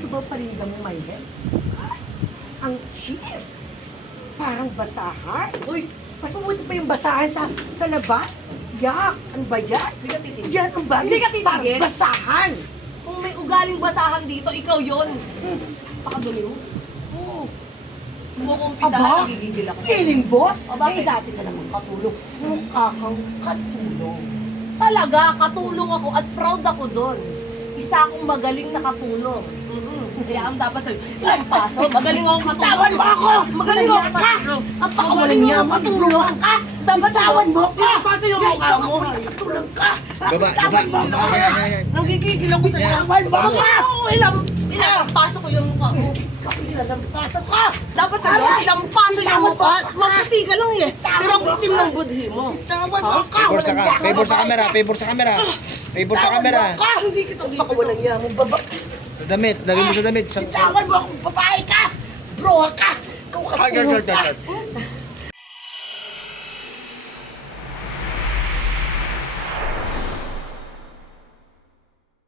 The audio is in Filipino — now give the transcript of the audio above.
Dito ba parinda mo, my head? Ang cheap. Parang basahan. Uy, mas mabuti pa yung basahan sa labas. Yak, ano ba yan? Hindi ka titigil. Yan ang bagay. Hindi ka titigil? Parang basahan. Kung may ugaling basahan dito, ikaw yon. Pakadumi mo. Oo. Huwag kong umpisahan, Aba, nagigigil ako. feeling boss? O, bakit? Eh, dati ka naman katulong. Mukha kang katulong. Talaga, katulong ako at proud ako doon. Isa akong magaling na katulong. Kaya ang dapat sa'yo, ilang paso, magaling akong katulong. Tawan mo ako! Magaling Niya akong ka! katulong. Ang pakawalan niya, matulungan ka! Dapat sa'yo, Tawan mo ka! ilang paso yung mukha mo. Katulong ka! Baba, Tawan mo baba. ka! Ayan. Nagigigil ako sa'yo. Tawan mo ka! Ilang paso ko yung mukha mo. Pasok ka! Dapat sa'yo, ilang paso yung mukha. Maputi ka lang eh. Pero ang itim ng budhi mo. Tawan mo ka! Favor sa Walang niya favor sa camera, favor sa camera. Favor sa camera. Tawan mo ka! Hindi kita Ang pakawalan niya, mong baba. Sa damit, lagay mo sa damit. Tawan mo akong babae ka! Bro ka! Ikaw Ay, katulong ka! ay.